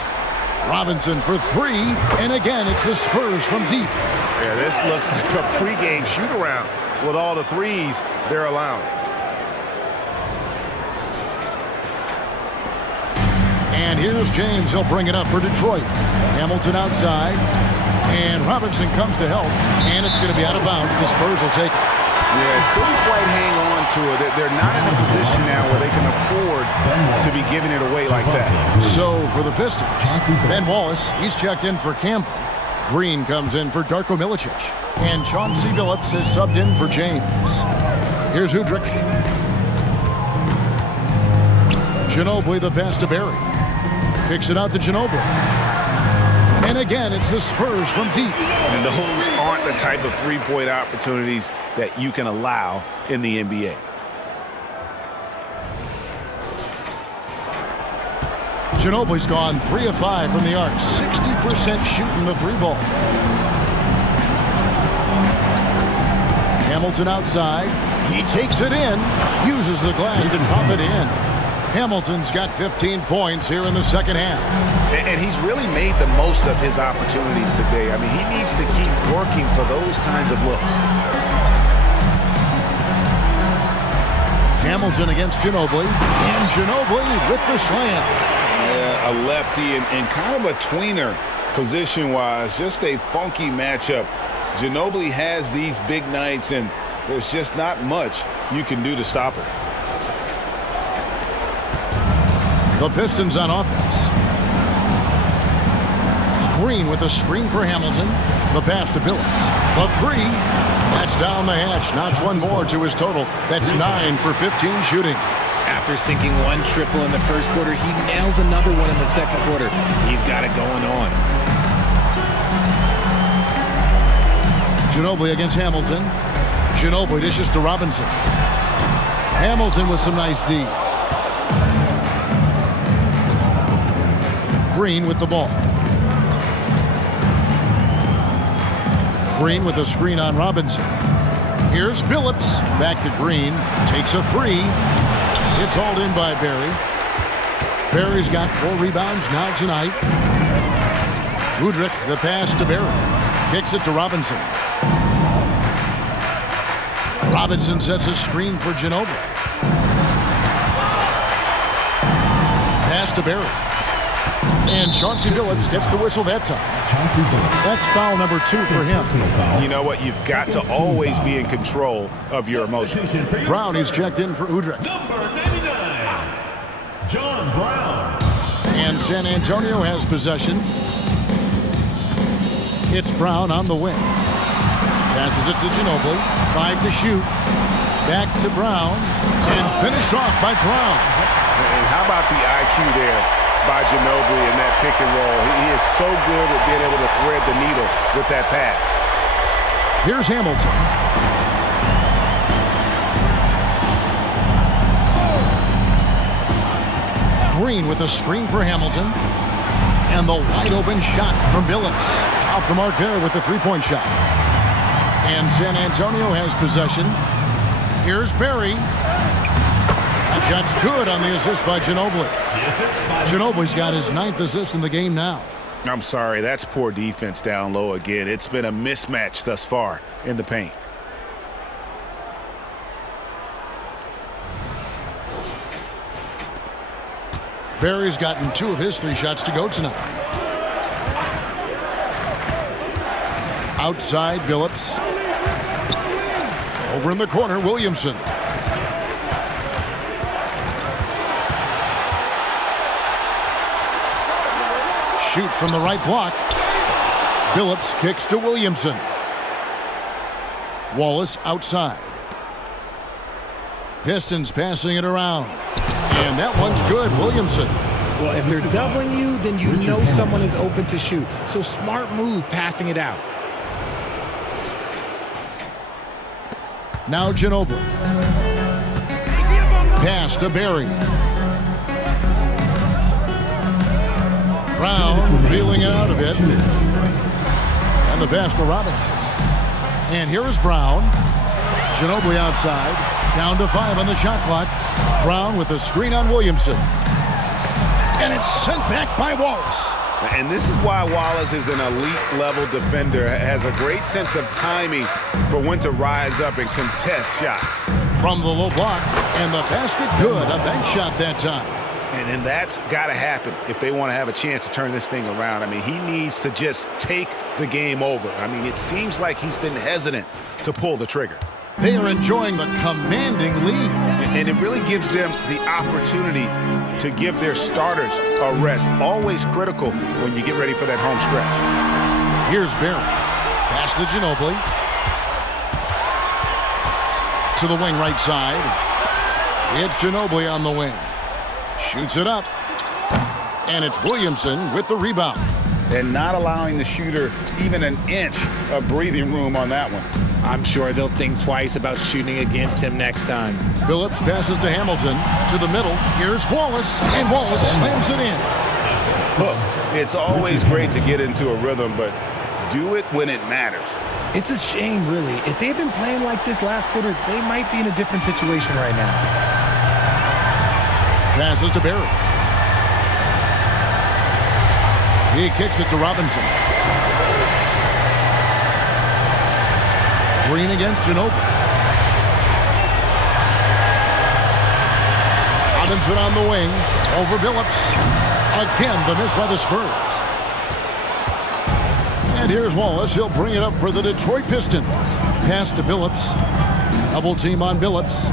Robinson for 3. And again, it's the Spurs from deep. Yeah, this looks like a pregame shoot-around with all the threes they're allowing. And here's James. He'll bring it up for Detroit. Hamilton outside. And Robinson comes to help. And it's going to be out of bounds. The Spurs will take it. Yeah, couldn't quite hang on to it. They're not in a position now where they can afford to be giving it away like that. So for the Pistons, Ben Wallace, he's checked in for Campbell. Green comes in for Darko Milicic. And Chauncey Billups is subbed in for James. Here's Udrich. Ginobili, the pass to Barry. Kicks it out to Ginobili. And again, it's the Spurs from deep. And those aren't the type of three-point opportunities that you can allow in the NBA. Ginobili's gone 3 of 5 from the arc, 60% shooting the three ball. Hamilton outside. He takes it in, uses the glass to drop it in. Hamilton's got 15 points here in the second half. And he's really made the most of his opportunities today. I mean, he needs to keep working for those kinds of looks. Hamilton against Ginobili, and Ginobili with the slam. Yeah, a lefty and kind of a tweener position-wise. Just a funky matchup. Ginobili has these big nights, and there's just not much you can do to stop him. The Pistons on offense. Green with a screen for Hamilton. The pass to Billups. The three. That's down the hatch. Knocks one more to his total. That's 9 for 15 shooting. After sinking one triple in the first quarter, he nails another one in the second quarter. He's got it going on. Ginobili against Hamilton. Ginobili dishes to Robinson. Hamilton with some nice D. Green with the ball. Green with a screen on Robinson. Here's Billups. Back to Green. Takes a three. It's hauled in by Barry. Barry's got 4 rebounds now tonight. Udrich, the pass to Barry. Kicks it to Robinson. Robinson sets a screen for Ginobili. Pass to Barry. And Chauncey Billups gets the whistle that time. That's foul number 2 for him. You know what? You've got to always be in control of your emotions. Brown is checked in for Udrich. Number 99, John Brown. And San Antonio has possession. It's Brown on the wing. Passes it to Ginobili. 5 to shoot. Back to Brown. And finished off by Brown. And how about the IQ there by Ginobili in that pick and roll? He is so good at being able to thread the needle with that pass. Here's Hamilton. Green with a screen for Hamilton. And the wide open shot from Billups. Off the mark there with the three-point shot. And San Antonio has possession. Here's Barry. That shot's good on the assist by Ginobili. Ginobili's got his 9th assist in the game now. I'm sorry, that's poor defense down low again. It's been a mismatch thus far in the paint. Barry's gotten 2 of his 3 shots to go tonight. Outside, Billups. Over in the corner, Williamson. Shoots from the right block. Billups kicks to Williamson. Wallace outside. Pistons passing it around. And that one's good, Williamson. Well, if they're doubling you, then you know someone is open to shoot. So smart move passing it out. Now Ginobili. Pass to Barry. Brown feeling it out a bit. And the pass to Robinson. And here is Brown. Ginobili outside. Down to 5 on the shot clock. Brown with a screen on Williamson. And it's sent back by Wallace. And this is why Wallace is an elite-level defender. Has a great sense of timing for when to rise up and contest shots. From the low block. And the basket good. A bank shot that time. And that's got to happen if they want to have a chance to turn this thing around. I mean, he needs to just take the game over. I mean, it seems like he's been hesitant to pull the trigger. They are enjoying the commanding lead. And it really gives them the opportunity to give their starters a rest. Always critical when you get ready for that home stretch. Here's Barry. Pass to Ginobili. To the wing right side. It's Ginobili on the wing. Shoots it up. And it's Williamson with the rebound. And not allowing the shooter even an inch of breathing room on that one. I'm sure they'll think twice about shooting against him next time. Phillips passes to Hamilton. To the middle. Here's Wallace. And Wallace slams it in. Look, it's always great to get into a rhythm, but do it when it matters. It's a shame, really. If they've been playing like this last quarter, they might be in a different situation right now. Passes to Barry. He kicks it to Robinson. Green against Ginobili. Robinson on the wing. Over Phillips. Again, the miss by the Spurs. And here's Wallace. He'll bring it up for the Detroit Pistons. Pass to Phillips. Double team on Phillips.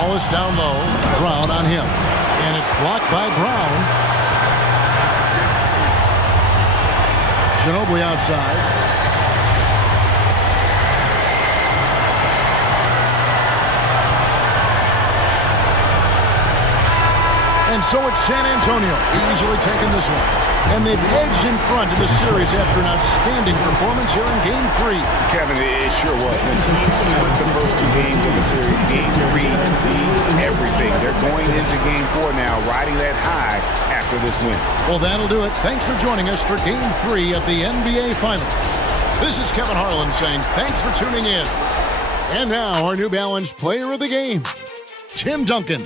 Wallace down low. Brown on him. And it's blocked by Brown. Ginobili outside. And so it's San Antonio easily taking this one. And they've edged in front in the series after an outstanding performance here in Game 3. Kevin, it sure was. When teams split the first two games of the series, Game 3 means everything. They're going into Game 4 now, riding that high after this win. Well, that'll do it. Thanks for joining us for Game 3 of the NBA Finals. This is Kevin Harlan saying thanks for tuning in. And now, our New Balance Player of the Game, Tim Duncan.